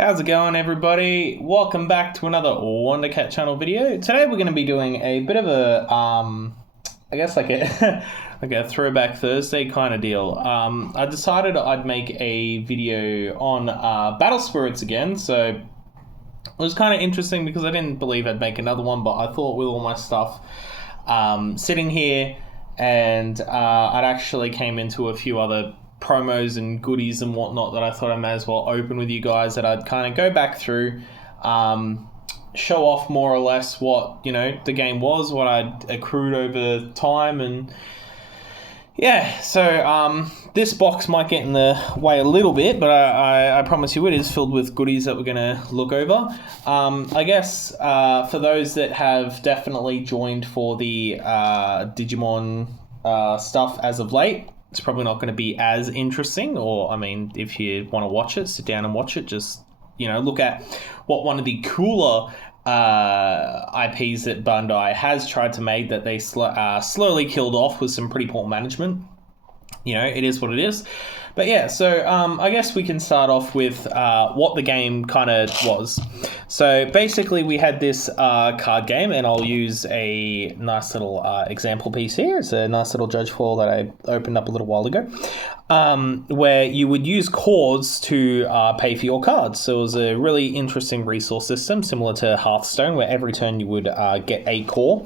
How's it going, everybody? Welcome back to another Wondercat channel video. Today we're going to be doing a bit of a, I guess like a like a throwback Thursday kind of deal. I decided I'd make a video on battle spirits again, so it was kind of interesting because I didn't believe I'd make another one, but I thought with all my stuff sitting here, and I'd actually came into a few other promos and goodies and whatnot that I thought I may as well open with you guys, that I'd kind of go back through, show off more or less what, the game was, what I'd accrued over time, and yeah, so this box might get in the way a little bit, but I promise you it is filled with goodies that we're going to look over. I guess for those that have definitely joined for the Digimon stuff as of late, it's probably not going to be as interesting, or, I mean, if you want to watch it, sit down and watch it. Just, look at what one of the cooler IPs that Bandai has tried to make that they slowly killed off with some pretty poor management. It is what it is. But yeah, so I guess we can start off with what the game kind of was. So basically we had this card game, and I'll use a nice little example piece here. It's a nice little judge foil that I opened up a little while ago, where you would use cores to pay for your cards. So it was a really interesting resource system, similar to Hearthstone, where every turn you would get a core.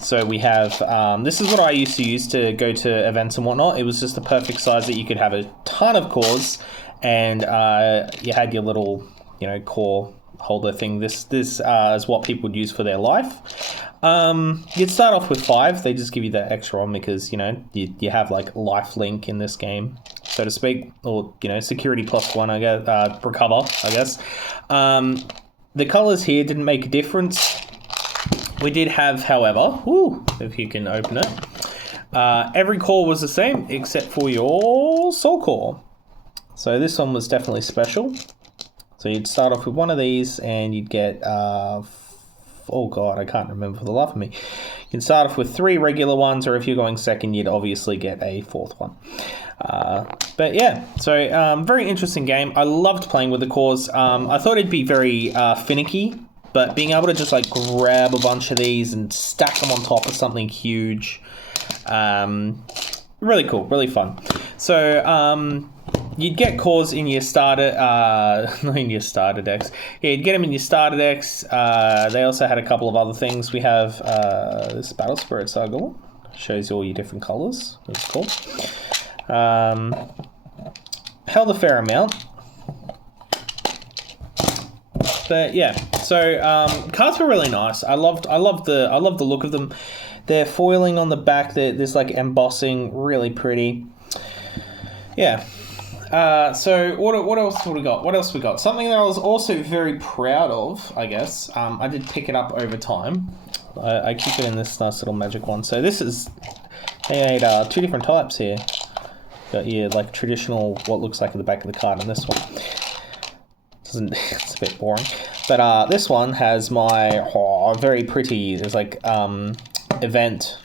So we have, this is what I used to use to go to events and whatnot. It was just the perfect size that you could have a ton of cores, and you had your little, core holder thing. This is what people would use for their life. You'd start off with 5. They just give you that extra one because, you have like life link in this game, so to speak, or, security +1, I guess, recover, I guess. The colors here didn't make a difference. We did have, however, if you can open it, every core was the same except for your soul core. So this one was definitely special. So you'd start off with one of these, and you'd get, oh god, I can't remember for the life of me. You can start off with 3 regular ones, or if you're going second, you'd obviously get a 4th one. But yeah, so very interesting game. I loved playing with the cores. I thought it'd be very finicky, but being able to just like grab a bunch of these and stack them on top of something huge, really cool, really fun. So you'd get cores in your starter, not in your starter decks. Yeah, you'd get them in your starter decks. They also had a couple of other things. We have this Battle Spirit Saga one. Shows you all your different colors. That's cool. Held a fair amount. But yeah, so cards were really nice. I loved the look of them. They're foiling on the back. There's like embossing, really pretty. Yeah. So what else we got? What else we got? Something that I was also very proud of, I guess. I did pick it up over time. I keep it in this nice little magic one. So this is, they made 2 different types here. Got your like traditional, what looks like at the back of the card, and this one. It's a bit boring, but this one has my very pretty. There's like event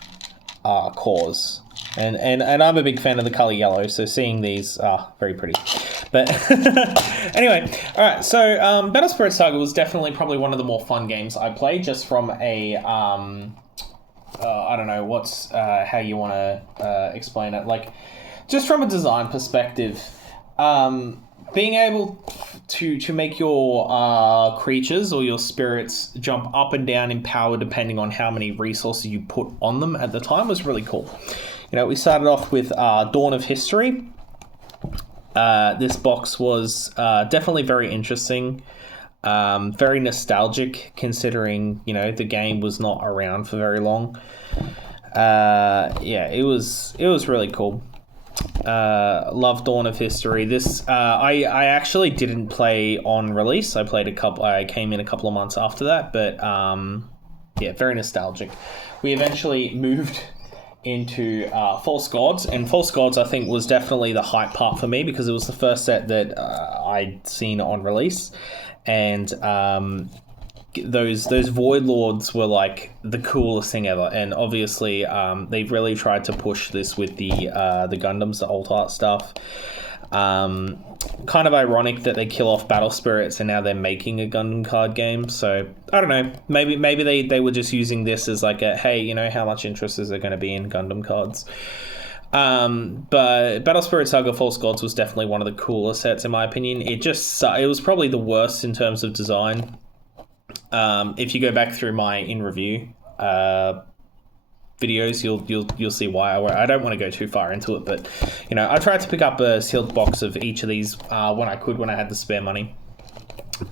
cores, and I'm a big fan of the color yellow. So seeing these are very pretty. But anyway, all right. So Battle Spirit Saga was definitely probably one of the more fun games I played, just from a I don't know what's how you want to explain it, like just from a design perspective. Being able to make your creatures or your spirits jump up and down in power depending on how many resources you put on them at the time was really cool. We started off with Dawn of History. This box was definitely very interesting, very nostalgic considering, the game was not around for very long. Yeah, it was really cool. Love Dawn of History. This I actually didn't play on release. I came in a couple of months after that, but yeah, very nostalgic. We eventually moved into False Gods, and False Gods I think was definitely the hype part for me because it was the first set that I'd seen on release, and those Void Lords were like the coolest thing ever. And obviously they've really tried to push this with the Gundams, the alt art stuff. Kind of ironic that they kill off battle spirits and now they're making a Gundam card game. So I don't know. Maybe they were just using this as like a, hey, you know, how much interest is there going to be in Gundam cards? But Battle Spirit Saga False Gods was definitely one of the cooler sets in my opinion. It was probably the worst in terms of design. If you go back through my in review videos, you'll see why. I don't want to go too far into it, but you know, I tried to pick up a sealed box of each of these when I had the spare money.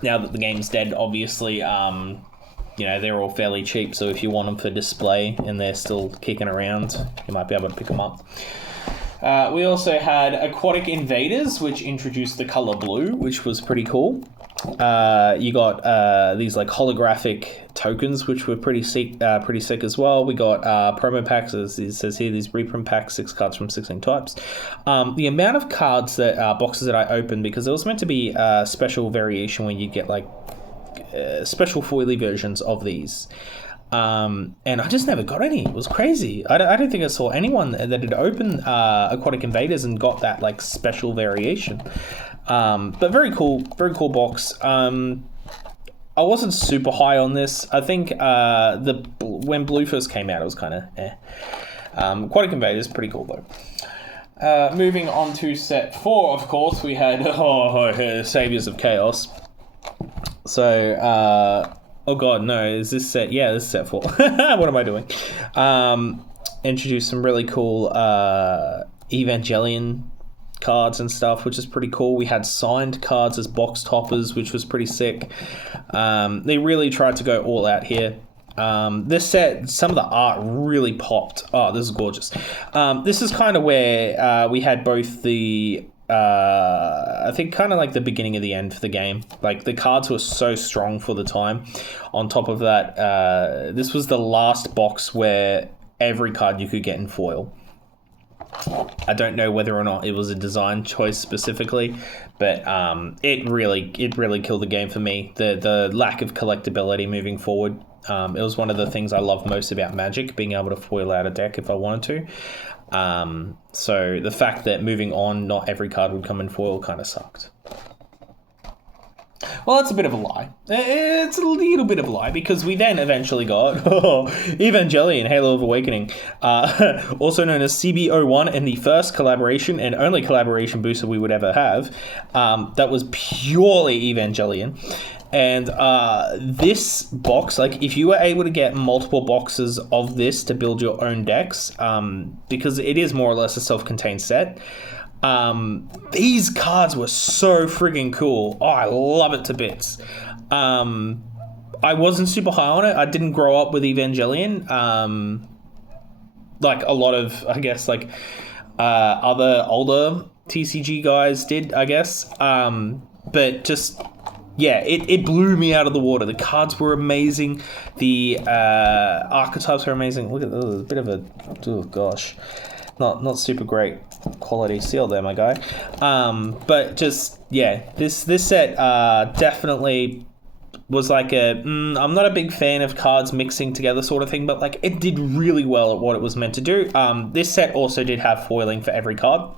Now that the game's dead, obviously, you know, they're all fairly cheap, so if you want them for display and they're still kicking around, you might be able to pick them up. We also had Aquatic Invaders, which introduced the color blue, which was pretty cool. You got these like holographic tokens, which were pretty sick as well. We got promo packs, as it says here, these reprint packs, 6 cards from 16 types. The amount of cards that boxes that I opened, because it was meant to be a special variation when you get like special foily versions of these. And I just never got any. It was crazy. I don't think I saw anyone that had opened Aquatic Invaders and got that like special variation. But very cool box. I wasn't super high on this. I think when Blue first came out, it was kind of eh. Aquatic Invaders, pretty cool though. Moving on to set 4, of course, we had Saviors of Chaos. So, oh god, no, is this set? Yeah, this is set 4. What am I doing? Introduced some really cool Evangelion cards and stuff, which is pretty cool. We had signed cards as box toppers, which was pretty sick. They really tried to go all out here. This set, some of the art really popped. Oh, this is gorgeous. This is kind of where we had both the I think kind of like the beginning of the end for the game. Like the cards were so strong for the time. On top of that, this was the last box where every card you could get in foil. I don't know whether or not it was a design choice specifically, but it really killed the game for me. The lack of collectability moving forward. It was one of the things I love most about Magic, being able to foil out a deck if I wanted to. So the fact that moving on, not every card would come in foil kind of sucked. Well, that's a bit of a lie. It's a little bit of a lie, because we then eventually got Evangelion, Halo of Awakening, also known as CB01, and the first collaboration and only collaboration booster we would ever have. That was purely Evangelion. And this box, like if you were able to get multiple boxes of this to build your own decks, because it is more or less a self-contained set, these cards were so friggin' cool. Oh, I love it to bits. I wasn't super high on it. I didn't grow up with Evangelion. Like a lot of, I guess, like other older TCG guys did, I guess. But just... yeah, it blew me out of the water. The cards were amazing. The archetypes were amazing. Look at this, a bit of a... oh, gosh. Not super great quality seal there, my guy. But just, yeah, this set definitely was like a... I'm not a big fan of cards mixing together sort of thing, but like it did really well at what it was meant to do. This set also did have foiling for every card.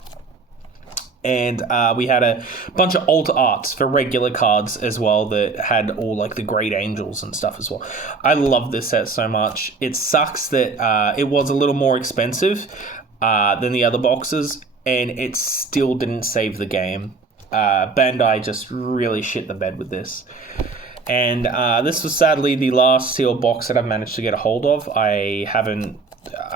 And we had a bunch of alt arts for regular cards as well that had all like the great angels and stuff as well. I love this set so much. It sucks that it was a little more expensive than the other boxes, and it still didn't save the game. Bandai just really shit the bed with this. And this was sadly the last sealed box that I've managed to get a hold of. I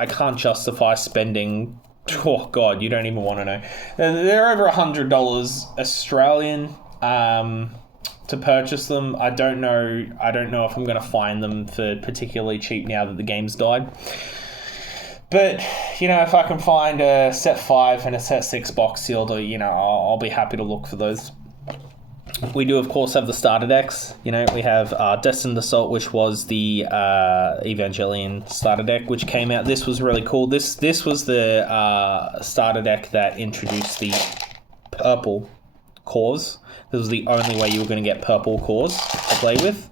can't justify spending... oh god, you don't even want to know. They're over $100 Australian to purchase them. I don't know if I'm going to find them for particularly cheap now that the game's died. But, you know, if I can find a set 5 and a set 6 box sealed, you know, I'll be happy to look for those. We do, of course, have the starter decks. You know, we have Destined Assault, which was the Evangelion starter deck, which came out. This was really cool. This was the starter deck that introduced the purple cores. This was the only way you were going to get purple cores to play with.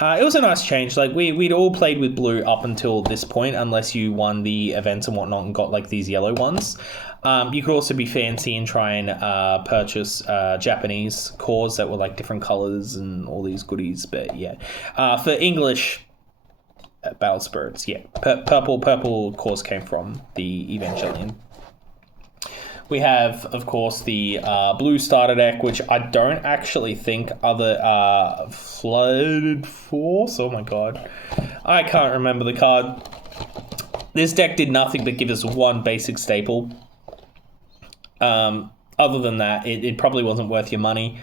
It was a nice change. Like we'd all played with blue up until this point, unless you won the events and whatnot and got like these yellow ones. You could also be fancy and try and purchase Japanese cores that were like different colors and all these goodies. But yeah, for English Battle Spirits, yeah, purple cores came from the Evangelion. We have, of course, the blue starter deck, which I don't actually think other Flooded Force. Oh my god, I can't remember the card. This deck did nothing but give us one basic staple. Other than that, it probably wasn't worth your money.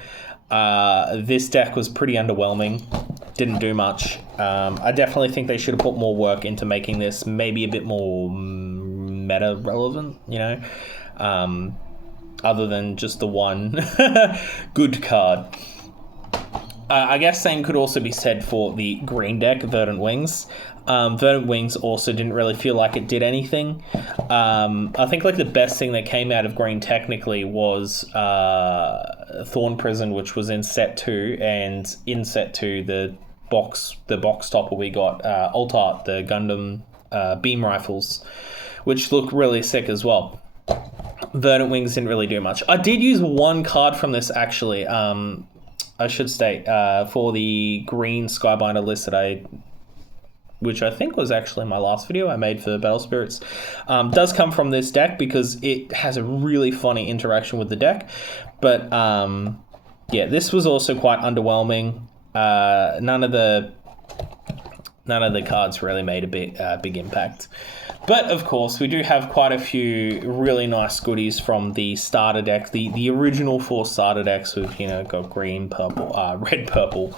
This deck was pretty underwhelming. Didn't do much. I definitely think they should have put more work into making this maybe a bit more meta relevant, you know? Other than just the one good card. I guess same could also be said for the green deck, Verdant Wings. Verdant Wings also didn't really feel like it did anything. I think like the best thing that came out of green technically was Thorn Prison, which was in set 2, and in set 2 the box topper we got Alt Art, the Gundam beam rifles, which look really sick as well. Verdant Wings didn't really do much. I did use one card from this actually. I should state for the green Skybinder list that which I think was actually my last video I made for Battle Spirits, does come from this deck because it has a really funny interaction with the deck. But yeah, this was also quite underwhelming. None of the cards really made a big impact. But of course, we do have quite a few really nice goodies from the starter deck, the original 4 starter decks with, you know, got green, purple, red, purple,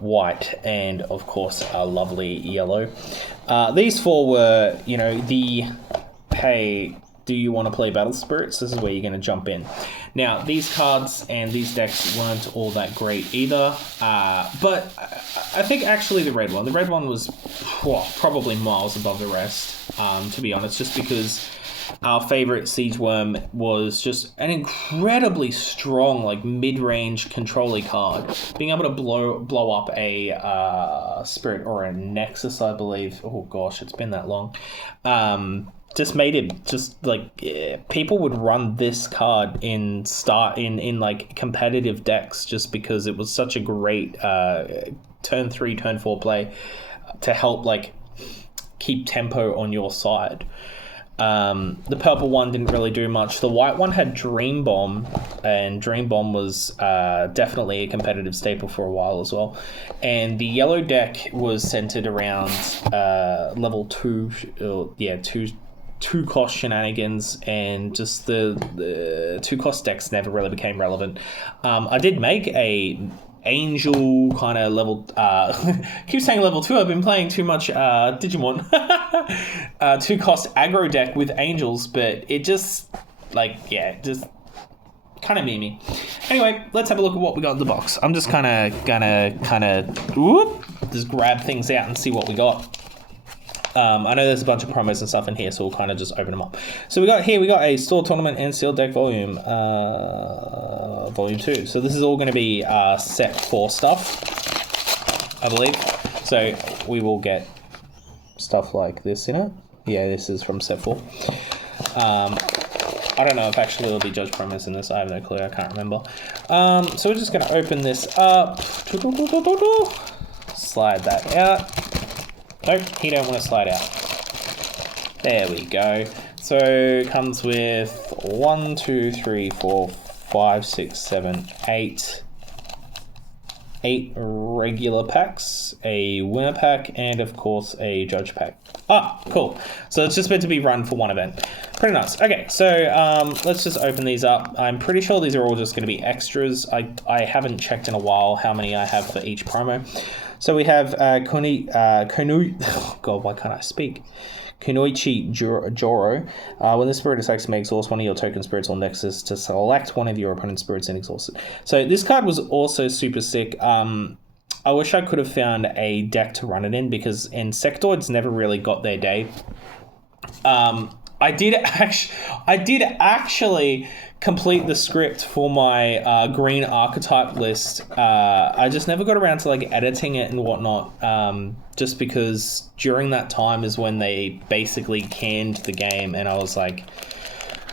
white, and of course a lovely yellow. These 4 were, you know, hey, do you want to play Battle Spirits? This is where you're going to jump in. Now, these cards and these decks weren't all that great either, but I think actually the red one was probably miles above the rest, to be honest, just because our favorite Siege Worm was just an incredibly strong, like, mid-range control-y card. Being able to blow up a Spirit or a Nexus, I believe. Oh gosh, it's been that long. Just made it just like people would run this card in like competitive decks just because it was such a great turn 3, turn 4 play to help like keep tempo on your side. The purple one didn't really do much. The white one had Dream Bomb, and Dream Bomb was definitely a competitive staple for a while as well. And the yellow deck was centered around level 2, two cost shenanigans, and just the 2 cost decks never really became relevant. I did make a Angel kind of level keep saying level 2. I've been playing too much Digimon. 2 cost aggro deck with angels, but it just just kind of memey. Anyway, let's have a look at what we got in the box. I'm just gonna just grab things out and see what we got. I know there's a bunch of promos and stuff in here, so we'll kind of just open them up. So we got a Store Tournament and Sealed Deck Volume 2. So this is all going to be set 4 stuff, I believe. So we will get stuff like this in it. Yeah, this is from set 4. I don't know if actually there'll be judge promos in this. I have no clue. I can't remember. So we're just going to open this up. Slide that out. Nope, he don't want to slide out. There we go. So it comes with 1, 2, 3, 4, 5, 6, 7, 8 regular packs, a winner pack, and of course a judge pack. Ah, cool. So it's just meant to be run for one event. Pretty nice. Okay, so let's just open these up. I'm pretty sure these are all just going to be extras. I haven't checked in a while how many I have for each promo. So we have God, why can't I speak? Kunoichi Joro. When the spirit attacks, may exhaust one of your token spirits or nexus to select one of your opponent's spirits and exhaust it. So this card was also super sick. I wish I could have found a deck to run it in, because Insectoids never really got their day. I did actually complete the script for my green archetype list, I just never got around to like editing it and whatnot, just because during that time is when they basically canned the game, and I was like,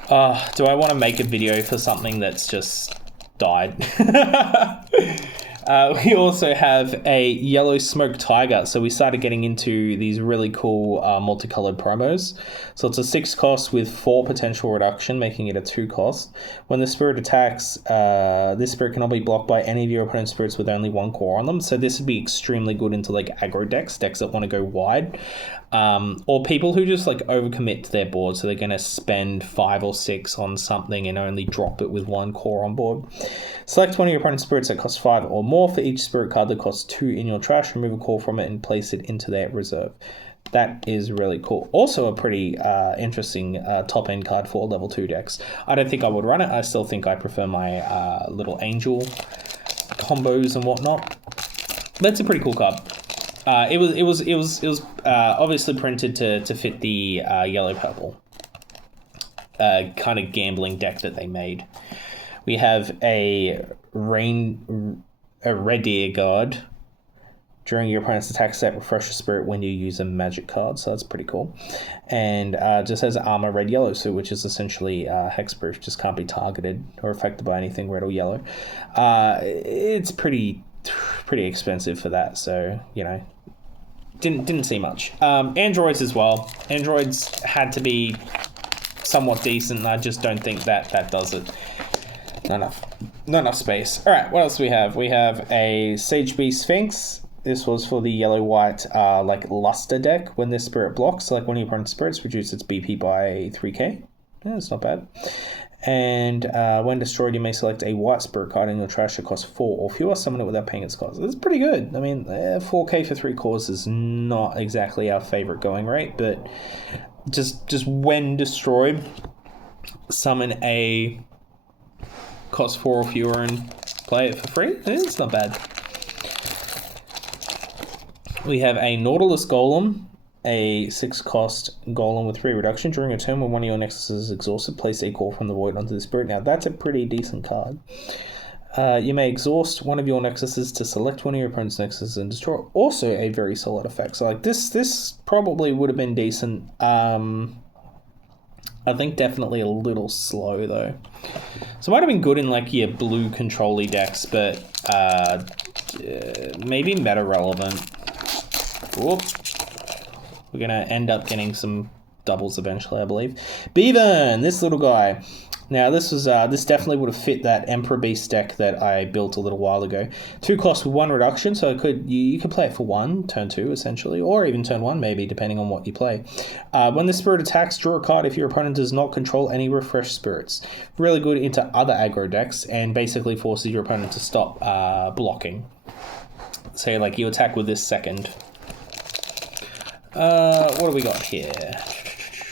do I want to make a video for something that's just died? We also have a yellow smoke tiger, so we started getting into these really cool multicolored promos. So it's a 6 cost with 4 potential reduction, making it a 2 cost. When the spirit attacks, this spirit cannot be blocked by any of your opponent's spirits with only 1 core on them. So this would be extremely good into like aggro decks that want to go wide, or people who just like overcommit to their board, so they're going to spend 5 or 6 on something and only drop it with 1 core on board. Select one of your opponent's spirits that costs 5 or more. For each spirit card that costs 2 in your trash, remove a core from it and place it into their reserve. That is really cool. Also a pretty interesting top end card for level 2 decks. I don't think I would run it. I still think I prefer my little angel combos and whatnot. But it's a pretty cool card. It was obviously printed to fit the yellow purple kind of gambling deck that they made. We have a Red Deer Guard. During your opponent's attack step, refresh your spirit when you use a magic card, so that's pretty cool. And just has armor red yellow suit, which is essentially hexproof, just can't be targeted or affected by anything red or yellow. It's pretty expensive for that, so you know, didn't see much. Androids as well. Androids had to be somewhat decent, and I just don't think that does it. Not enough space. All right, what else do we have? We have a Sage Bee Sphinx. This was for the yellow-white like luster deck. When this spirit blocks, select one of your opponent's spirits, reduce its BP by 3k. Yeah, that's not bad. And when destroyed, you may select a white spirit card in your trash that costs 4 or fewer. Summon it without paying its cost. That's pretty good. I mean, 4k for 3 cores is not exactly our favorite going rate, but just when destroyed, summon a cost 4 or fewer and play it for free. It's not bad. We have a Nautilus Golem, a 6 cost golem with 3 reduction. During a turn when one of your nexuses is exhausted, place a core from the void onto the spirit. Now that's a pretty decent card. You may exhaust one of your nexuses to select one of your opponent's nexuses and destroy. Also a very solid effect. So like this probably would have been decent. I think definitely a little slow though. So it might have been good in like your blue control-y decks, but maybe meta relevant. Whoop. We're gonna end up getting some doubles eventually, I believe. Beavern, this little guy. Now this was this definitely would have fit that Emperor Beast deck that I built a little while ago. 2 costs with 1 reduction, so you could play it for 1, turn 2 essentially, or even turn 1 maybe, depending on what you play. When the spirit attacks, draw a card if your opponent does not control any refreshed spirits. Really good into other aggro decks, and basically forces your opponent to stop blocking. Say like you attack with this second. What do we got here?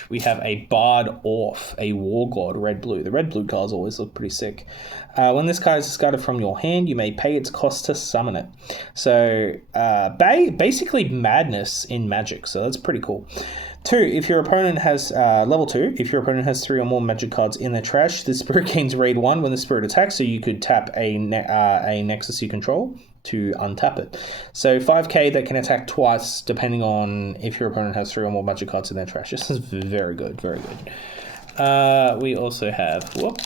We have a Bard Orf, a War God, red-blue. The red-blue cards always look pretty sick. When this card is discarded from your hand, you may pay its cost to summon it. So, basically madness in Magic, so that's pretty cool. 2, if your opponent has, level 2, if your opponent has 3 or more Magic cards in their trash, the spirit gains raid 1 when the spirit attacks, so you could tap a Nexus you control to untap it. So 5k that can attack twice depending on if your opponent has 3 or more Magic cards in their trash. This is very good, very good. We also have, whoop,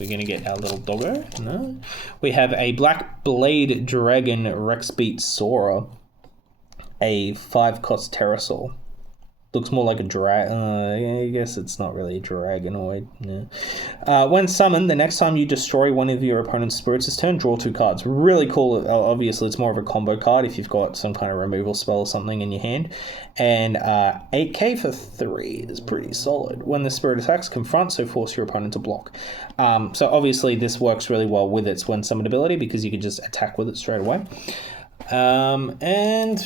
we're going to get our little doggo. No. We have a Black Blade Dragon Rexbeat Sora, a 5 cost Pterosaur. Looks more like a dragon. I guess it's not really a dragonoid. Yeah. When summoned, the next time you destroy one of your opponent's spirits this turn, draw 2 cards. Really cool. Obviously, it's more of a combo card if you've got some kind of removal spell or something in your hand. And 8k for 3 is pretty solid. When the spirit attacks, confront, so force your opponent to block. So obviously, this works really well with its when summoned ability because you can just attack with it straight away. And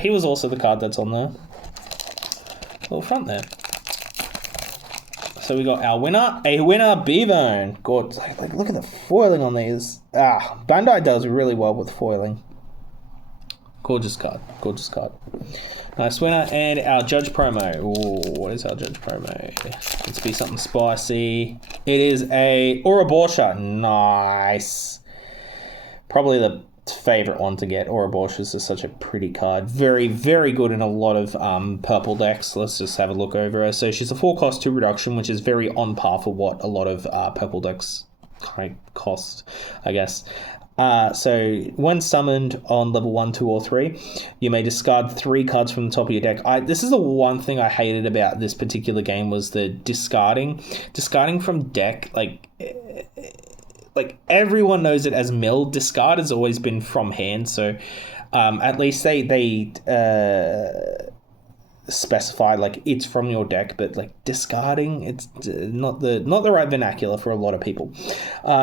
he was also the card that's on the little front there. So we got our winner, Beavern. God, like look at the foiling on these. Bandai does really well with foiling. Gorgeous card. Gorgeous card. Nice winner. And our judge promo. Ooh, what is our judge promo? Let's be something spicy. It is a Ouroboros. Nice. Probably the favorite one to get. Ouroboros is such a pretty card. Very, very good in a lot of purple decks. Let's just have a look over her. So she's a 4-cost 2 reduction, which is very on par for what a lot of purple decks kind of cost, I guess. So when summoned on level 1, 2, or 3, you may discard 3 cards from the top of your deck. This is the one thing I hated about this particular game was the discarding from deck. Like everyone knows it as mill. Discard has always been from hand. So at least they specify like it's from your deck, but like discarding, it's not the right vernacular for a lot of people.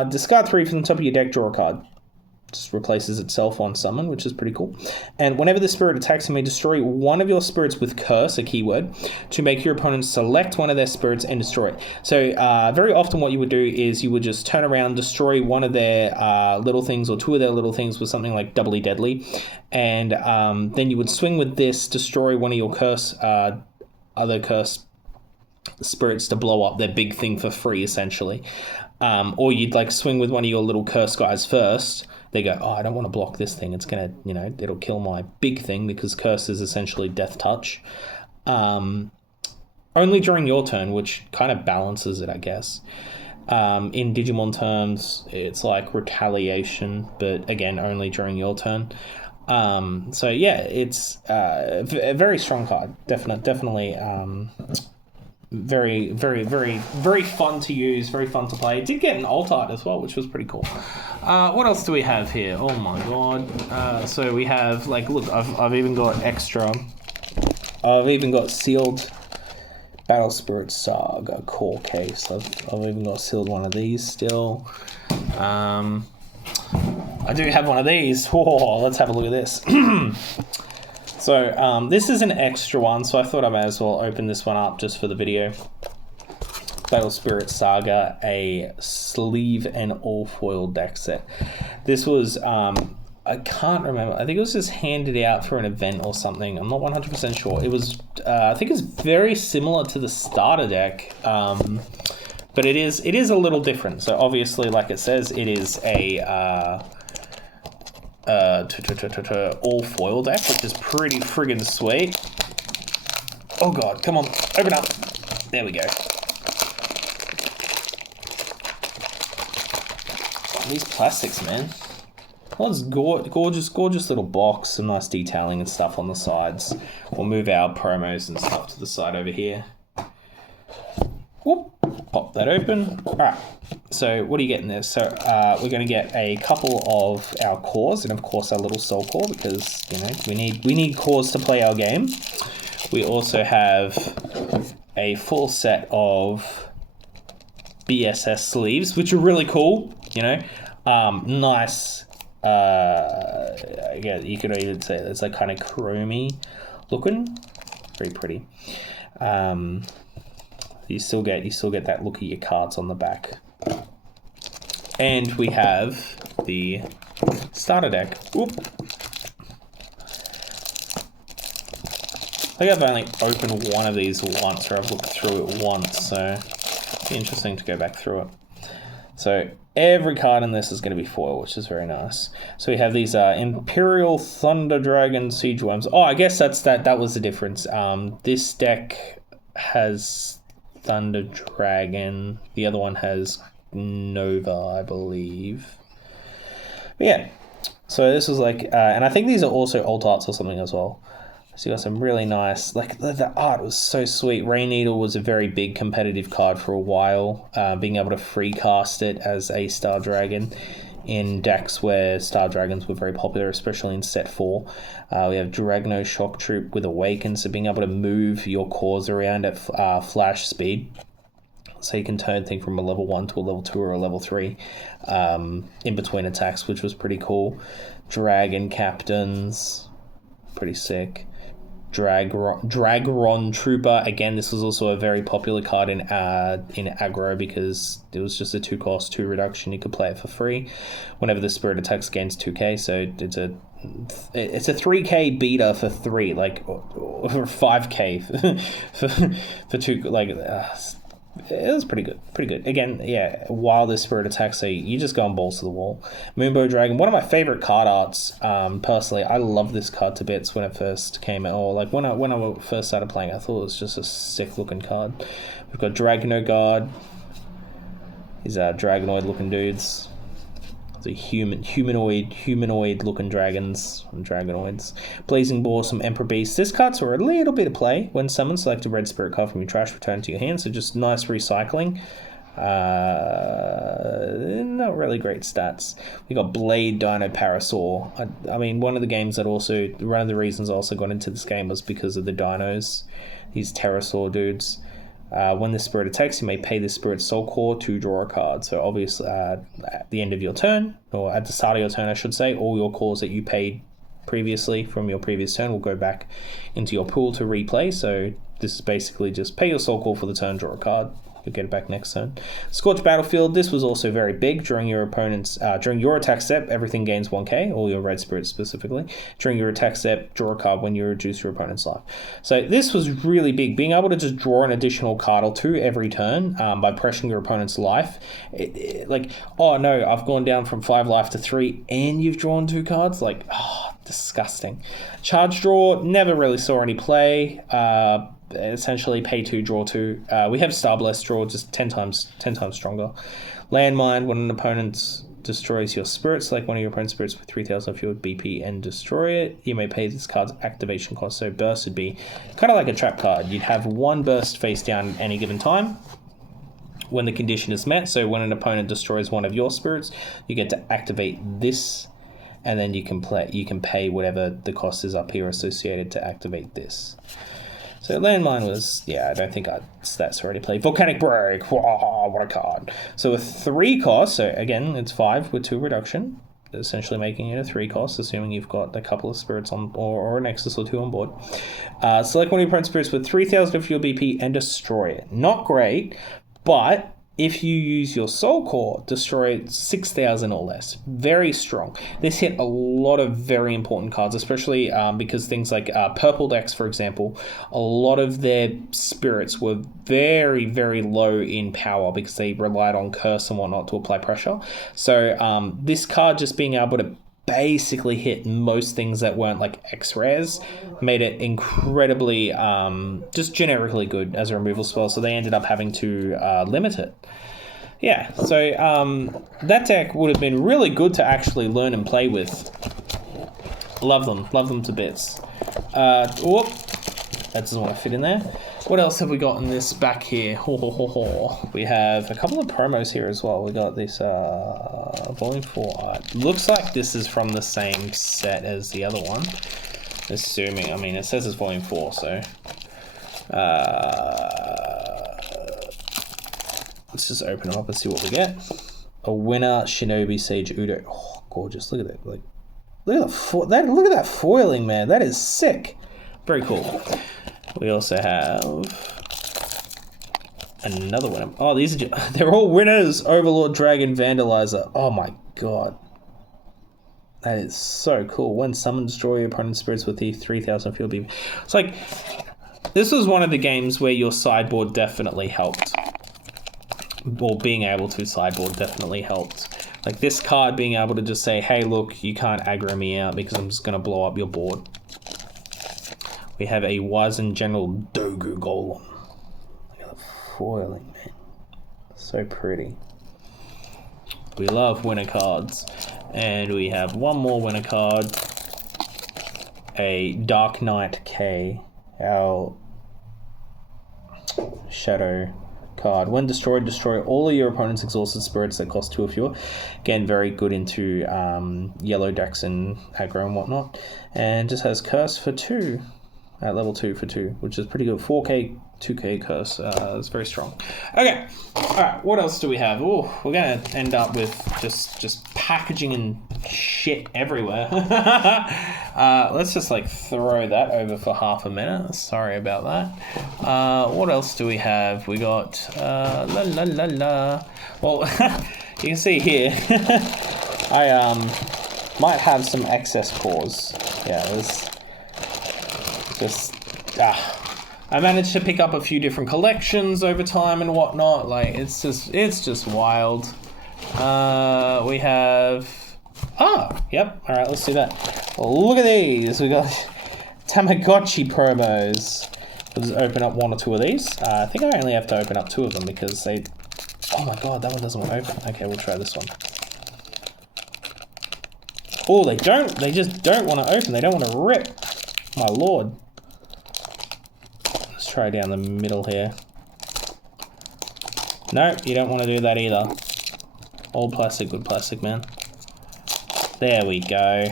Discard 3 from the top of your deck, draw a card. Just replaces itself on summon, which is pretty cool. And whenever the spirit attacks, you may destroy one of your spirits with curse, a keyword, to make your opponent select one of their spirits and destroy it. So very often what you would do is you would just turn around, destroy one of their little things or 2 of their little things with something like doubly deadly, and then you would swing with this, destroy one of your other curse spirits to blow up their big thing for free, essentially. Or you'd like swing with one of your little curse guys first. They go, oh, I don't want to block this thing. It's going to, it'll kill my big thing because curse is essentially death touch. Only during your turn, which kind of balances it, I guess. In Digimon terms, it's like retaliation, but again, only during your turn. So yeah, it's a very strong card. Definitely. Very, very, very, very fun to use, very fun to play. It did get an alt art as well, which was pretty cool. What else do we have here? Oh my god. So we have, like, look, I've even got extra. I've even got sealed Battle Spirit Saga core case. I've even got sealed one of these still. I do have one of these. Whoa, let's have a look at this. So this is an extra one, so I thought I may as well open this one up just for the video. Battle Spirit Saga, a sleeve and all foil deck set. This was, I can't remember, I think it was just handed out for an event or something. I'm not 100% sure. It was, I think it's very similar to the starter deck, but it is a little different. So obviously, like it says, it is a all foil deck, which is pretty friggin' sweet. Oh god, come on, open up. There we go. These plastics, man. Well, it's gorgeous little box, some nice detailing and stuff on the sides. We'll move our promos and stuff to the side over here. Whoop, pop that open. Alright, so what are you getting there? So we're going to get a couple of our cores, and of course our little soul core, because we need cores to play our game. We also have a full set of BSS sleeves, which are really cool. Nice. Yeah, you could even say it's like kind of chromey looking, very pretty. You still get that look at your cards on the back. And we have the starter deck. Oop. I think I've only opened one of these once, or I've looked through it once, so it'd be interesting to go back through it. So every card in this is going to be foil, which is very nice. So we have these Imperial Thunder Dragon Siege Worms. Oh, I guess that was the difference. This deck has Thunder Dragon. The other one has Nova, I believe. But yeah, so this was like, and I think these are also alt arts or something as well. So you got some really nice, like the art was so sweet. Rain Needle was a very big competitive card for a while. Being able to free cast it as a Star Dragon in decks where Star Dragons were very popular, especially in set 4. We have Dragno Shock Troop with Awaken, so being able to move your cores around at flash speed. So you can turn things from a level 1 to a level 2 or a level 3 in between attacks, which was pretty cool. Dragon Captains, pretty sick. Dragron Trooper. Again, this was also a very popular card in aggro because it was just a 2-cost 2 reduction. You could play it for free whenever the spirit attacks against 2k. So it's a 3k beater for 3, like, or 5k for 2. Like, it was pretty good. Again, yeah, while the spirit attacks, so you just go on balls to the wall. Moonbow Dragon, one of my favorite card arts. Personally, I love this card to bits when it first came out, or like when I first started playing. I thought it was just a sick looking card. We've got Dragno Guard. These are dragonoid looking dudes. The humanoid looking dragons and dragonoids. Blazing Ball, some Emperor Beast. This card's for a little bit of play. When summoned, select a red spirit card from your trash, return to your hand. So just nice recycling. Not really great stats. We got Blade Dino Parasaur. I mean, one of the reasons I also got into this game was because of the dinos, these pterosaur dudes. When the spirit attacks, you may pay the spirit's soul core to draw a card. So obviously, at the end of your turn, or at the start of your turn, I should say, all your cores that you paid previously from your previous turn will go back into your pool to replay. So this is basically just pay your soul core for the turn, draw a card. You'll get it back next turn. Scorched Battlefield. This was also very big during your attack step. Everything gains 1k, all your red spirits specifically. During your attack step, draw a card when you reduce your opponent's life. So this was really big. Being able to just draw an additional card or 2 every turn by pressuring your opponent's life. Like, oh no, I've gone down from 5 life to 3 and you've drawn 2 cards. Like, disgusting. Charge Draw, never really saw any play. Essentially pay 2, draw 2. We have Starblast Draw, just 10 times stronger. Landmine, when an opponent destroys your spirit, select one of your opponent's spirits with 3,000 field BP and destroy it. You may pay this card's activation cost. So burst would be kind of like a trap card. You'd have 1 burst face down at any given time when the condition is met. So when an opponent destroys one of your spirits, you get to activate this, and then you can pay whatever the cost is up here associated to activate this. So Landmine was, I don't think stats already played. Volcanic Break, wow, what a card. So with 3 costs, so again, it's 5 with 2 reduction, essentially making it a 3 cost, assuming you've got a couple of spirits on, or an Exus or 2 on board. Select one of your opponent's spirits with 3,000 of your BP and destroy it. Not great, but if you use your soul core, destroy 6,000 or less. Very strong. This hit a lot of very important cards, especially because things like purple decks, for example, a lot of their spirits were very, very low in power because they relied on curse and whatnot to apply pressure. So this card just being able to basically hit most things that weren't like X-rares made it incredibly just generically good as a removal spell, so they ended up having to limit it. Yeah, so that deck would have been really good to actually learn and play with. Love them to bits. Whoop, that doesn't want to fit in there. What else have we got in this back here? We have a couple of promos here as well. We got this Volume 4 art. Looks like this is from the same set as the other one. Assuming, I mean, it says it's Volume 4, so... let's just open it up and see what we get. A winner, Shinobi Sage Udo. Oh, gorgeous. Look at that. Like, look at that foiling, man. That is sick. Very cool. We also have another winner. Oh, they're all winners. Overlord Dragon Vandalizer. Oh my god. That is so cool. When summoned, destroy your opponent's spirits with the 3,000 field BP. It's like, this was one of the games where your sideboard definitely helped. Or being able to sideboard definitely helped. Like this card being able to just say, hey, look, you can't aggro me out because I'm just going to blow up your board. We have a Wizened General Dogu Golem. Look at the foiling, man. So pretty. We love winner cards. And we have one more winner card. A Dark Knight K. Our shadow card. When destroyed, destroy all of your opponent's exhausted spirits that cost 2 or fewer. Again, very good into yellow decks and aggro and whatnot. And just has curse for 2. At level 2 for 2, which is pretty good. 4k 2k curse. It's very strong. Okay, all right. What else do we have? Oh, we're gonna end up with just packaging and shit everywhere. Let's just like throw that over for half a minute. Sorry about that. What else do we have? We got Well, you can see here. I might have some excess cores. Yeah, there's just I managed to pick up a few different collections over time and whatnot. Like it's just wild. We have yep. All right, let's do that. Look at these. We got Tamagotchi promos. We'll just open up one or two of these. I think I only have to open up two of them because they. Oh my god, that one doesn't want to open. Okay, we'll try this one. Oh, they don't. They just don't want to open. They don't want to rip. My lord. Let's try down the middle here. Nope, you don't want to do that either. Old plastic, good plastic, man. There we go.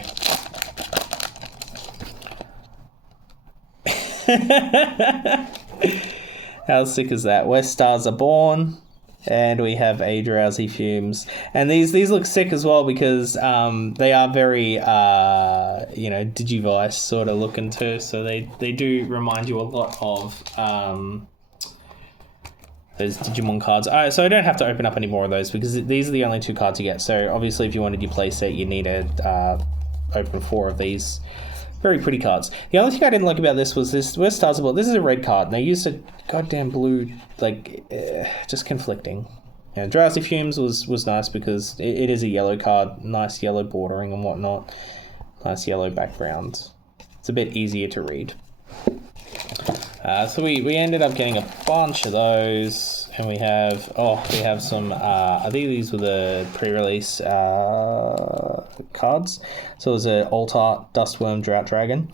How sick is that? Where stars are born. And we have A Drowsy Fumes. And these look sick as well because they are very, Digivice sort of looking too. So they do remind you a lot of those Digimon cards. All right, so I don't have to open up any more of those because these are the only two cards you get. So obviously if you wanted your playset, you need to open 4 of these. Very pretty cards. The only thing I didn't like about this was this. Where's Stars Abroad? This is a red card, and they used a goddamn blue. Like, just conflicting. Yeah, Drowsy Fumes was nice because it is a yellow card, nice yellow bordering and whatnot, nice yellow background. It's a bit easier to read. So we ended up getting a bunch of those, and we have some. I think these were the pre-release cards. So it was an Alt Art Dustworm Drought Dragon,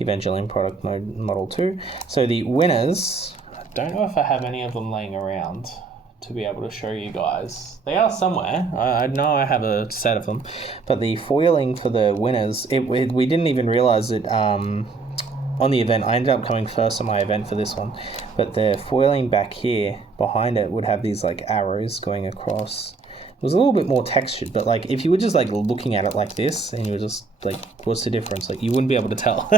Evangelion Product Model 2. So the winners, I don't know if I have any of them laying around to be able to show you guys. They are somewhere. I know I have a set of them, but the foiling for the winners, we didn't even realize it. On the event, I ended up coming first on my event for this one, but the foiling back here behind it would have these like arrows going across. It was a little bit more textured, but like if you were just like looking at it like this and you were just like, what's the difference? Like you wouldn't be able to tell.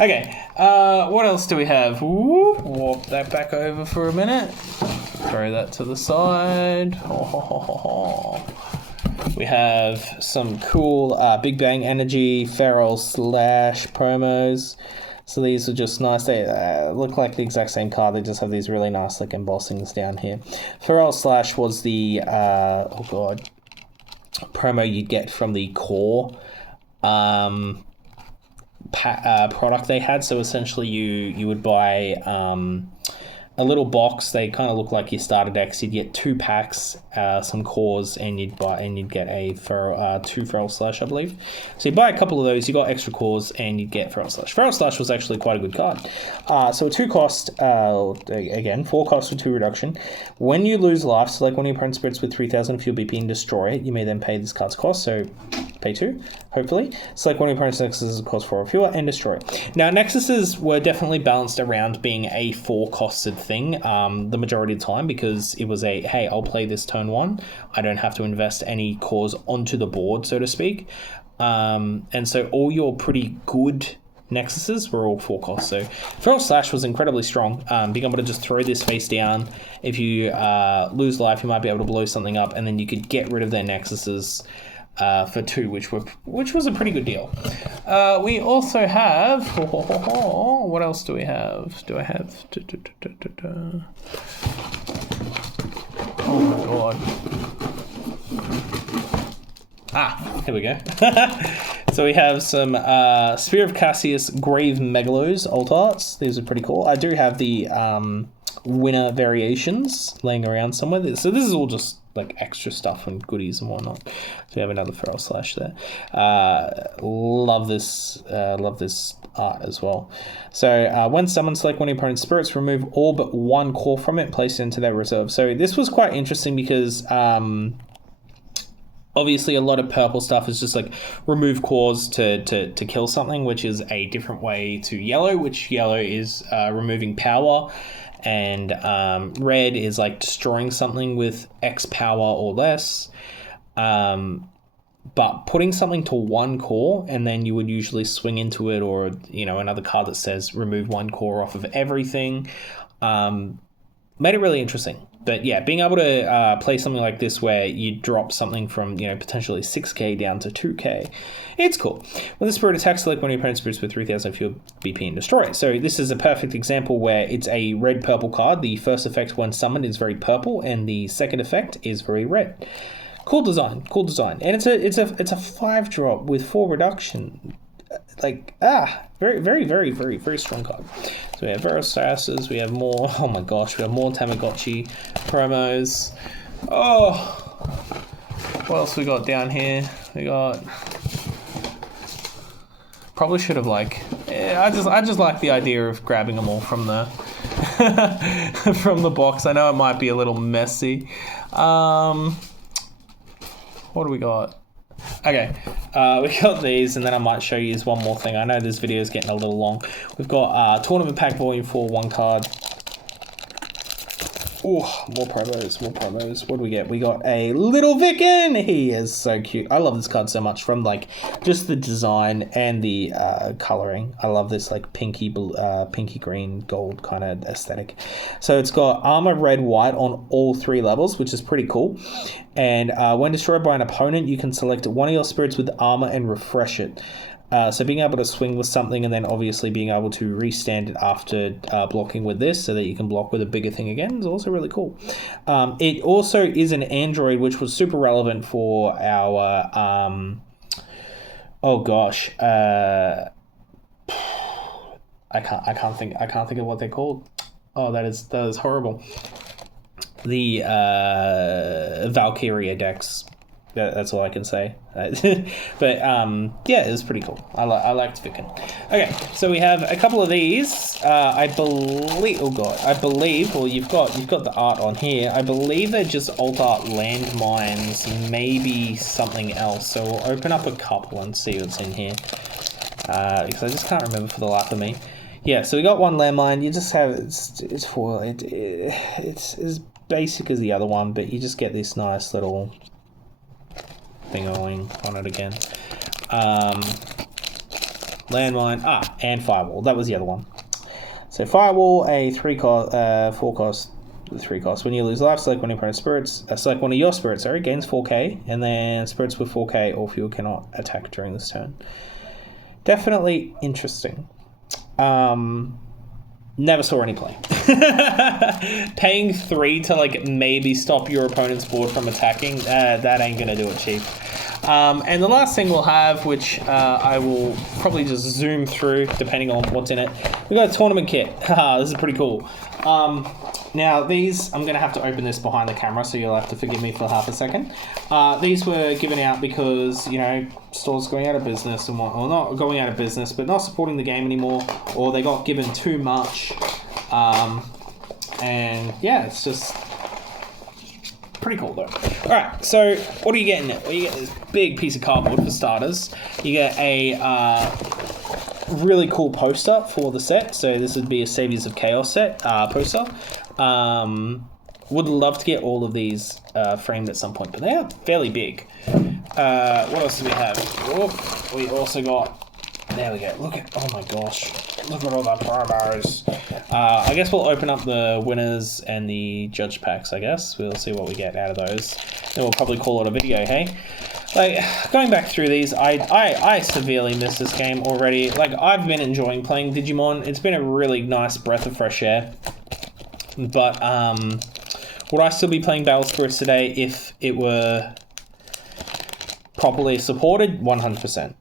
Okay, what else do we have? Warp that back over for a minute. Throw that to the side. We have some cool Big Bang Energy Feral Slash promos. So these are just nice. They look like the exact same card. They just have these really nice like embossings down here. Feral Slash was the promo you get from the core product they had. So essentially you would buy a little box. They kind of look like your starter decks. You'd get 2 packs, some cores, and you'd get a 2 Feral Slash, I believe. So you buy a couple of those, you got extra cores, and you'd get Feral Slash. Feral Slash was actually quite a good card. So a 2 cost, again, 4 cost for 2 reduction. When you lose life, select one of your opponent's spirits with 3,000 fuel BP and destroy it. You may then pay this card's cost, so pay 2, hopefully. Select one of your opponent's nexuses, cost 4 or fewer, and destroy it. Now, nexuses were definitely balanced around being a 4-costed thing the majority of the time because it was hey, I'll play this turn 1. I don't have to invest any cores onto the board, so to speak. And so all your pretty good nexuses were all 4 costs. So Feral Slash was incredibly strong. Being able to just throw this face down. If you lose life, you might be able to blow something up, and then you could get rid of their nexuses for 2, which was a pretty good deal. We also have what else do we have? Do I have? Oh my god! Here we go. So we have some Spear of Cassius Grave Megalos Alt Arts. These are pretty cool. I do have the winner variations laying around somewhere. So this is all just like extra stuff and goodies and whatnot. So we have another Feral Slash there. Love this art as well. So when summoned, select one of your opponent's spirits, remove all but 1 core from it, place it into their reserve. So this was quite interesting because Obviously, a lot of purple stuff is just like remove cores to kill something, which is a different way to yellow, which yellow is removing power, and red is like destroying something with X power or less. But putting something to one core, and then you would usually swing into it, or another card that says remove one core off of everything, made it really interesting. But yeah, being able to play something like this where you drop something from potentially 6k down to 2k, it's cool. When the spirit attacks, select one of your opponent's spirits with 3,000 fewer BP and destroy it. So this is a perfect example where it's a red-purple card. The first effect when summoned is very purple, and the second effect is very red. Cool design, and it's a 5-drop with 4 reduction. Very, very, very, very, very strong card. So we have Verosauruses, we have more, oh my gosh, we have more Tamagotchi promos. Oh, what else we got down here? We got, probably should have I just like the idea of grabbing them all from the, from the box. I know it might be a little messy. What do we got? Okay, we got these, and then I might show you one more thing. I know this video is getting a little long. We've got Tournament Pack Volume 4, 1 card. Oh, more promos. What do we get? We got a Little Vicken. He is so cute. I love this card so much, from just the design and the coloring. I love this pinky green gold kind of aesthetic. So it's got armor red white on all 3 levels, which is pretty cool. And when destroyed by an opponent, you can select one of your spirits with armor and refresh it. So being able to swing with something, and then obviously being able to restand it after blocking with this, so that you can block with a bigger thing again, is also really cool. It also is an android, which was super relevant for our I can't think of what they're called. Oh, that is horrible. The Valkyria decks. That's all I can say. But yeah, it was pretty cool. I liked Vicken. Okay, so we have a couple of these. I believe. Well, you've got the art on here. I believe they're just alt art landmines, maybe something else. So we'll open up a couple and see what's in here. Because I just can't remember for the life of me. Yeah, so we got one landmine. You just have it's foil. It's as basic as the other one, but you just get this nice little thing going on it again. Landmine, and Firewall. That was the other one. So Firewall, a 4 cost, 3 cost. When you lose life, select one of your opponent's spirits. Select one of your spirits. Gains 4k, and then spirits with 4k or fewer cannot attack during this turn. Definitely interesting. Never saw any play. Paying 3 to maybe stop your opponent's board from attacking, that ain't gonna do it, chief. And the last thing we'll have, which I will probably just zoom through depending on what's in it, we got a tournament kit. This is pretty cool. Now these, I'm gonna have to open this behind the camera, so you'll have to forgive me for half a second. These were given out because stores going out of business and or not going out of business, but not supporting the game anymore, or they got given too much. And yeah, it's just pretty cool though. Alright, so what are you getting? Well, you get this big piece of cardboard for starters. You get a really cool poster for the set. So this would be a Saviors of Chaos set poster. Would love to get all of these framed at some point, but they are fairly big. What else do we have? Oh, we also got, there we go. Oh my gosh. Look at all the promos. I guess we'll open up the winners and the judge packs, I guess. We'll see what we get out of those. Then we'll probably call it a video, hey? Going back through these, I severely miss this game already. I've been enjoying playing Digimon. It's been a really nice breath of fresh air. But, would I still be playing Battle Spirits today if it were properly supported? 100%.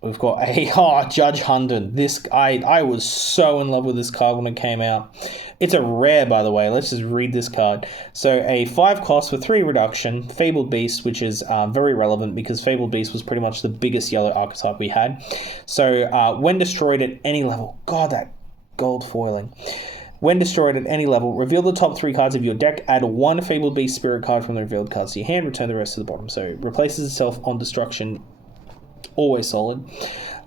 We've got a Judge Hunden. This I was so in love with this card when it came out. It's a rare, by the way. Let's just read this card. So a 5 cost for 3 reduction, Fabled Beast, which is very relevant because Fabled Beast was pretty much the biggest yellow archetype we had. So when destroyed at any level, God, that gold foiling. When destroyed at any level, reveal the top 3 cards of your deck, add 1 Fabled Beast Spirit card from the revealed cards to your hand, return the rest to the bottom. So it replaces itself on destruction, always solid.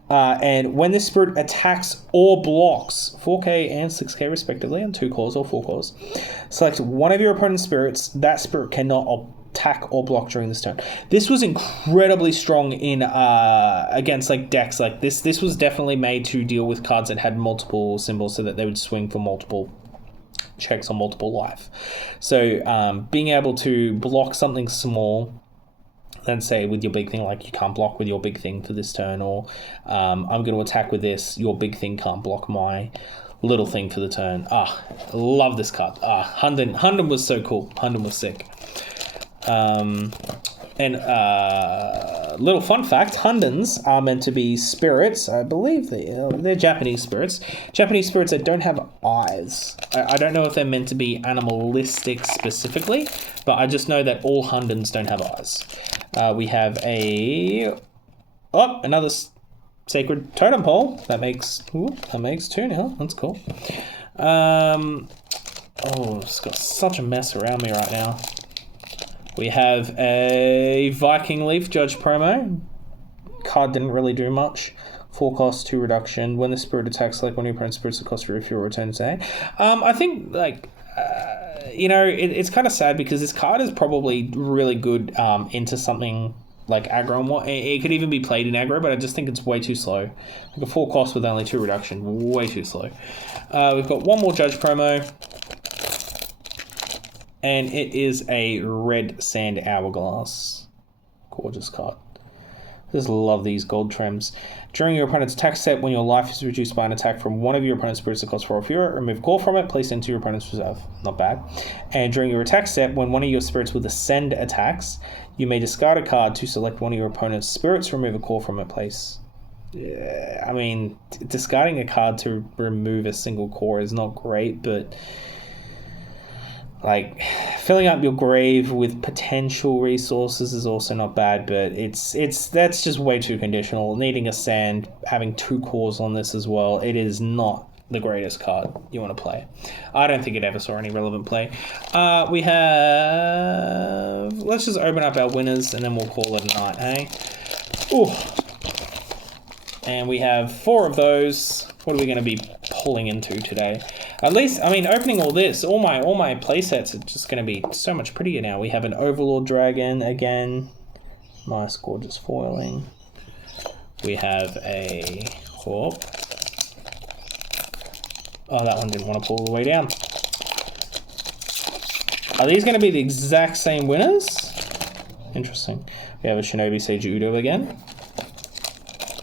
And when this spirit attacks or blocks, 4k and 6k respectively, on 2 cores or 4 cores, select one of your opponent's spirits. That spirit cannot attack or block during this turn. This was incredibly strong in against like decks like this. This was definitely made to deal with cards that had multiple symbols so that they would swing for multiple checks on multiple life. So being able to block something small, let's say with your big thing, like you can't block with your big thing for this turn, or I'm going to attack with this, your big thing can't block my little thing for the turn. Love this card. Hunden was so cool. Hunden was sick. Little fun fact, Hundens are meant to be spirits. I believe they're Japanese spirits. Japanese spirits that don't have eyes. I don't know if they're meant to be animalistic specifically, but I just know that all Hundens don't have eyes. We have another sacred totem pole. That makes 2 now. That's cool. It's got such a mess around me right now. We have a Viking Leaf Judge promo. Card didn't really do much. 4 cost, 2 reduction. When the spirit attacks, select one of your opponent's spirits, the cost for if you return to hand. I think, it's kind of sad because this card is probably really good into something like aggro. And it could even be played in aggro, but I just think it's way too slow. Like a 4 cost with only 2 reduction. Way too slow. We've got one more Judge promo. And it is a Red Sand Hourglass. Gorgeous card. Just love these gold trims. During your opponent's attack step, when your life is reduced by an attack from one of your opponent's spirits that costs 4 or fewer, remove a core from it, place it into your opponent's reserve. Not bad. And during your attack step, when one of your spirits with Ascend attacks, you may discard a card to select one of your opponent's spirits, remove a core from it, place. Yeah, I mean, discarding a card to remove a single core is not great, but like filling up your grave with potential resources is also not bad, but that's just way too conditional. Needing a sand, having 2 cores on this as well, it is not the greatest card you want to play. I don't think it ever saw any relevant play. We have, let's just open up our winners and then we'll call it a night, hey? Ooh. And we have 4 of those. What are we going to be pulling into today? At least, I mean, opening all this, all my play sets are just going to be so much prettier now. We have an Overlord Dragon again. Nice, gorgeous foiling. We have a Hawk. Oh, that one didn't want to pull all the way down. Are these going to be the exact same winners? Interesting. We have a Shinobi Sage Udo again.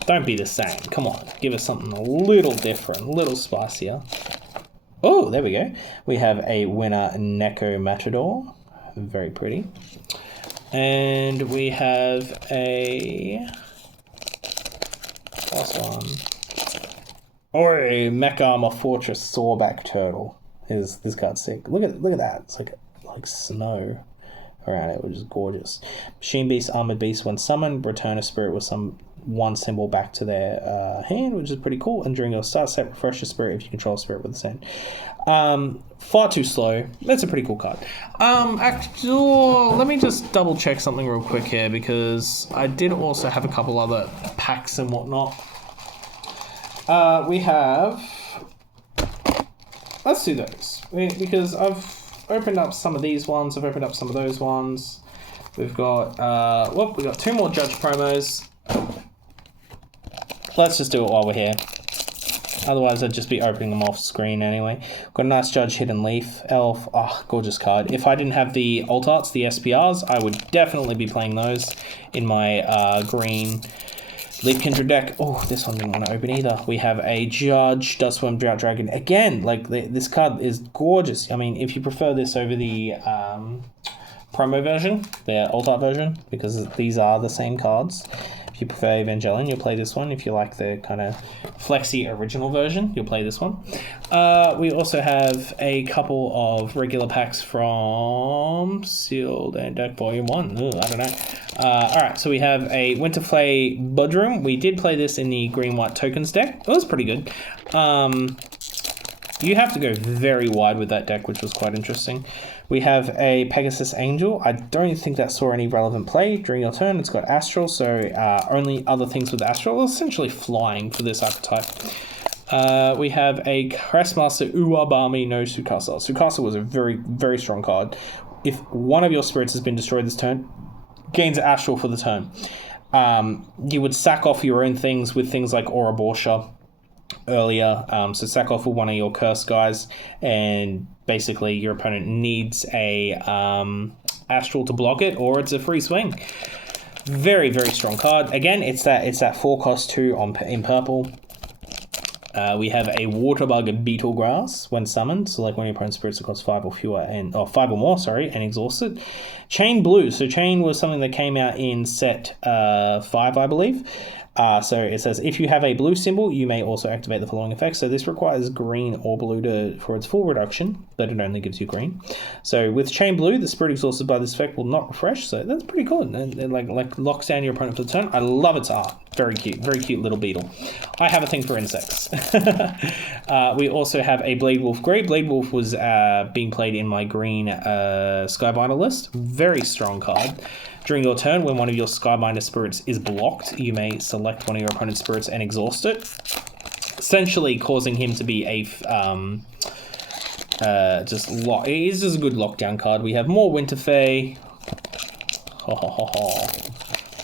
Don't be the same. Come on. Give us something a little different, a little spicier. Oh, there we go. We have a winner, Neko Matador. Very pretty. And we have a last one. Oi, Mech Armor Fortress Sawback Turtle. This card's sick. Look at that. It's like snow around it, which is gorgeous. Machine Beast, Armored Beast, when summoned, return a spirit with one symbol back to their hand, which is pretty cool. And during your start set, refresh the spirit if you control a spirit with the sand. Far too slow. That's a pretty cool card. Actually, let me just double check something real quick here, because I did also have a couple other packs and whatnot. We have, let's do those, because I've opened up some of these ones, I've opened up some of those ones. We've got we've got 2 more Judge promos. Let's just do it while we're here. Otherwise, I'd just be opening them off screen anyway. Got a nice Judge Hidden Leaf Elf. Oh, gorgeous card. If I didn't have the alt arts, the SPRs, I would definitely be playing those in my green Leaf Kindred deck. Oh, this one didn't want to open either. We have a Judge Dustworm Drought Dragon. Again, like this card is gorgeous. I mean, if you prefer this over the promo version, the alt art version, because these are the same cards. If you prefer Evangelion, you'll play this one. If you like the kind of flexy original version, you'll play this one. We also have a couple of regular packs from Sealed and Deck Volume 1. Ooh, I don't know. Alright, so we have a Winterflay Budroom. We did play this in the green-white tokens deck. It was pretty good. you have to go very wide with that deck, which was quite interesting. We have a Pegasus Angel. I don't think that saw any relevant play during your turn. It's got Astral, so only other things with Astral, essentially flying for this archetype. We have a Crestmaster Uwabami no Sukasa. Sukasa was a very, very strong card. If one of your spirits has been destroyed this turn, gains Astral for the turn. You would sack off your own things with things like Ouroboros earlier. So sack off with one of your curse guys, and basically your opponent needs a Astral to block it, or it's a free swing. Very, very strong card. Again, it's that 4 cost 2 in purple. We have a Waterbug Beetle Grass. When summoned, select one of your opponent's spirits that costs 5 or fewer, or 5 or more, and exhaust it. Chain Blue. So Chain was something that came out in set 5, I believe. So it says, if you have a blue symbol, you may also activate the following effects. So this requires green or blue for its full reduction, but it only gives you green. So with Chain Blue, the spirit exhausted by this effect will not refresh. So that's pretty good. And it like locks down your opponent for the turn. I love its art. Very cute little beetle. I have a thing for insects. We also have a Blade Wolf Grey. Blade Wolf was being played in my green Skybinder list. Very strong card. During your turn, when one of your Skybinder spirits is blocked, you may select one of your opponent's spirits and exhaust it, essentially causing him to be a just lock. It is just a good lockdown card. We have more Winterfey.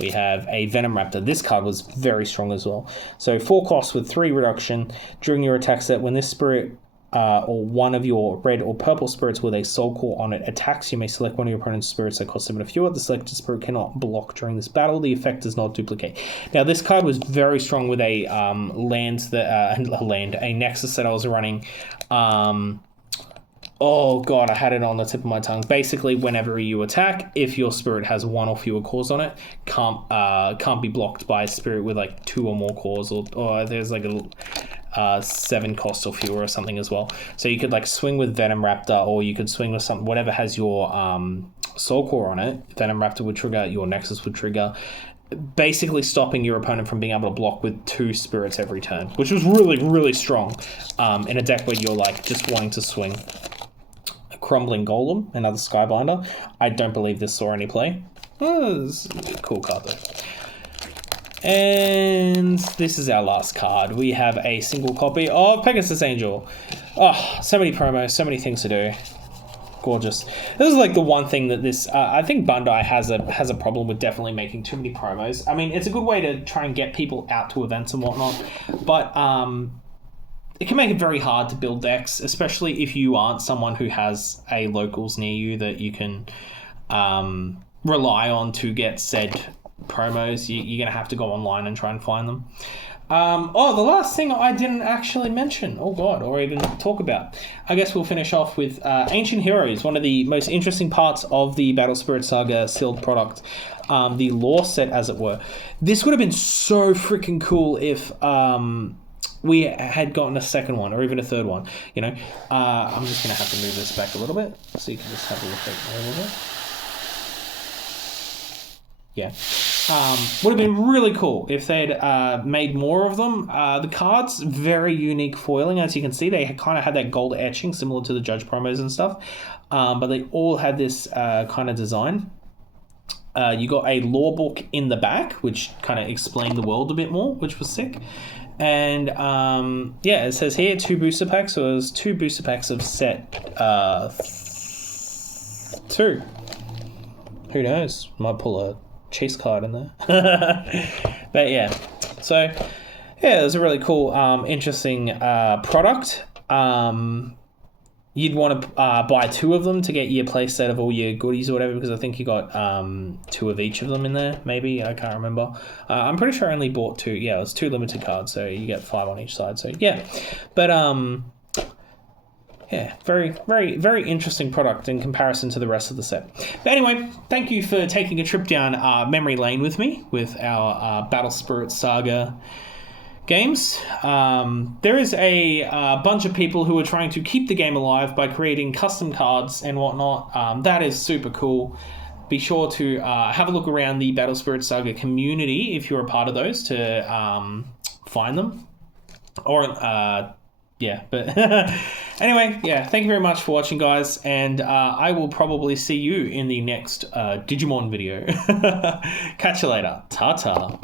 We have a Venom Raptor. This card was very strong as well. So 4 costs with 3 reduction. During your attack set, when this spirit or one of your red or purple spirits with a soul core on it attacks, you may select one of your opponent's spirits that cost 7 or fewer. The selected spirit cannot block during this battle. The effect does not duplicate. Now, this card was very strong with a a Nexus that I was running. Oh god, I had it on the tip of my tongue. Basically, whenever you attack, if your spirit has 1 or fewer cores on it, can't be blocked by a spirit with like 2 or more cores, or there's like a 7 cost or fewer or something as well. So you could like swing with Venom Raptor, or you could swing with something, whatever has your soul core on it. Venom Raptor would trigger, your Nexus would trigger, basically stopping your opponent from being able to block with 2 spirits every turn, which was really, really strong in a deck where you're like just wanting to swing. A Crumbling Golem, another Skybinder. I don't believe this saw any play. Oh, this is a cool card though. And this is our last card. We have a single copy of Pegasus Angel. Oh, so many promos, so many things to do. Gorgeous. This is like the one thing that this, I think Bandai has a problem with, definitely making too many promos. I mean, it's a good way to try and get people out to events and whatnot, but it can make it very hard to build decks, especially if you aren't someone who has a locals near you that you can rely on to get said promos. You're going to have to go online and try and find them. The last thing I didn't actually mention, or even talk about. I guess we'll finish off with Ancient Heroes, one of the most interesting parts of the Battle Spirit Saga sealed product, the lore set, as it were. This would have been so freaking cool if we had gotten a second one, or even a third one, you know. I'm just going to have to move this back a little bit, so you can just have a look at it a little bit. Yeah. Would have been really cool if they'd made more of them. The cards, very unique foiling. As you can see, they kind of had that gold etching similar to the Judge promos and stuff. But they all had this kind of design. You got a lore book in the back, which kind of explained the world a bit more, which was sick. And it says here 2 booster packs. So there's 2 booster packs of set 2. Who knows? Might pull a chase card in there. But yeah, so yeah, it was a really cool interesting product. You'd want to buy 2 of them to get your play set of all your goodies or whatever, because I think you got 2 of each of them in there, maybe. I can't remember. I'm pretty sure I only bought 2. Yeah, it was 2 limited cards, so you get 5 on each side. So yeah, but yeah, very, very, very interesting product in comparison to the rest of the set. But anyway, thank you for taking a trip down memory lane with me with our Battle Spirit Saga games. There is a bunch of people who are trying to keep the game alive by creating custom cards and whatnot. That is super cool. Be sure to have a look around the Battle Spirit Saga community if you're a part of those to find them. Or yeah, but anyway, yeah, thank you very much for watching, guys, and I will probably see you in the next Digimon video. Catch you later. Ta-ta.